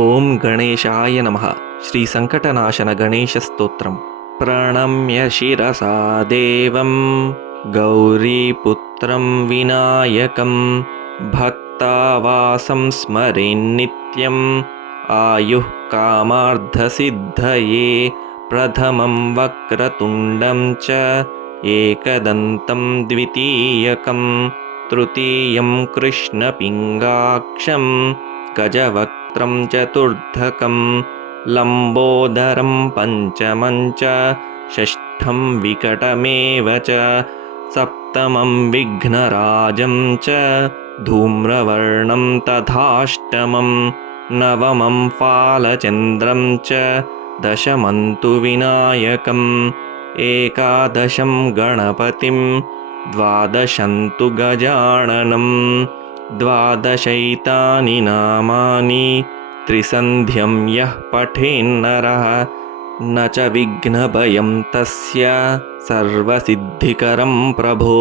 ಓಂ ಗಣೇಶಾಯ ನಮಃ. ಶ್ರೀ ಸಂಕಟನಾಶನ ಗಣೇಶಸ್ತೋತ್ರಂ. ಪ್ರಣಮ್ಯ ಶಿರಸಾ ದೇವಂ ಗೌರೀಪುತ್ರಂ ವಿನಾಯಕಂ ಭಕ್ತಾವಾಸಂ ಸ್ಮರೇನ್ನಿತ್ಯಂ ಆಯುಃ ಕಾಮಾರ್ಥಸಿದ್ಧಯೇ ಪ್ರಥಮಂ ವಕ್ರತುಂಡಂ ಚ ಏಕದಂತಂ ದ್ವಿತೀಯಕಂ ತೃತೀಯಂ ಕೃಷ್ಣಪಿಂಗಾಕ್ಷಂ ಗಜವಕ್ತ್ರಂ ಚತುರ್ಧಕಂ ಲಂಬೋದರಂ ಪಂಚಮಂ ಚ ಷಷ್ಠಂ ವಿಕಟಮೇವ ಚ ಸಪ್ತಮಂ ವಿಘ್ನರಾಜಂ ಚ ಧೂಮ್ರವರ್ಣಂ ತಥಾಷ್ಟಮಂ ನವಮಂ ಫಾಲಚಂದ್ರಂ ಚ ದಶಮಂ ತು ವಿನಾಯಕಂ ಏಕಾದಶಂ ಗಣಪತಿಂ ದ್ವಾದಶಂ ತು ಗಜಾನನಂ ದ್ವಾದಶೈತಾನಿ ನಾಮಾನಿ ತ್ರಿಸಂಧ್ಯಂ ಯಃ ಪಠೇನ್ನರಃ ನ ಚ ವಿಘ್ನಭಯಂ ತಸ್ಯ ಸರ್ವಸಿದ್ಧಿಕರಂ ಪ್ರಭೋ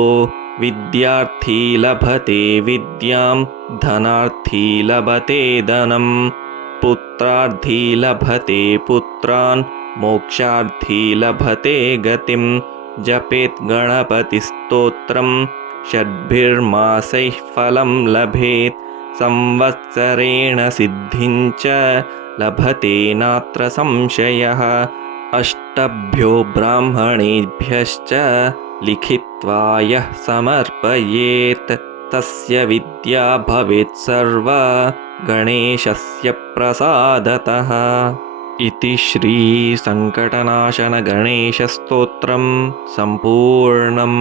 ವಿದ್ಯಾರ್ಥಿ ಲಭತೆ ವಿದ್ಯಾಂ ಧನಾರ್ಥಿ ಲಭತೆ ಧನಂ ಪುತ್ರಾರ್ಥಿ ಲಭತೆ ಪುತ್ರಾನ್ ಮೋಕ್ಷಾರ್ಥಿ ಲಭತೆ ಗತಿಂ ಜಪೇತ್ ಗಣಪತಿಸ್ತೋತ್ರಂ ಷಡ್ಭಿರ್ಮಾಸೈಃ ಫಲಂ ಲಭೇತ್ ಸಂವತ್ಸರೇಣ ಸಿದ್ಧಿಂಚ ಲಭತೆ ನಾತ್ರ ಸಂಶಯಃ ಅಷ್ಟಭ್ಯೋ ಬ್ರಾಹ್ಮಣೇಭ್ಯಶ್ಚ ಲಿಖಿತ್ವಾ ಯಃ ಸಮರ್ಪಯೇತ್ ತಸ್ಯ ವಿದ್ಯಾ ಭವೇತ್ ಸರ್ವ ಗಣೇಶಸ್ಯ ಪ್ರಸಾದತಃ. ಇತಿ ಶ್ರೀ ಸಂಕಟನಾಶನ ಗಣೇಶಸ್ತೋತ್ರಂ ಸಂಪೂರ್ಣಂ.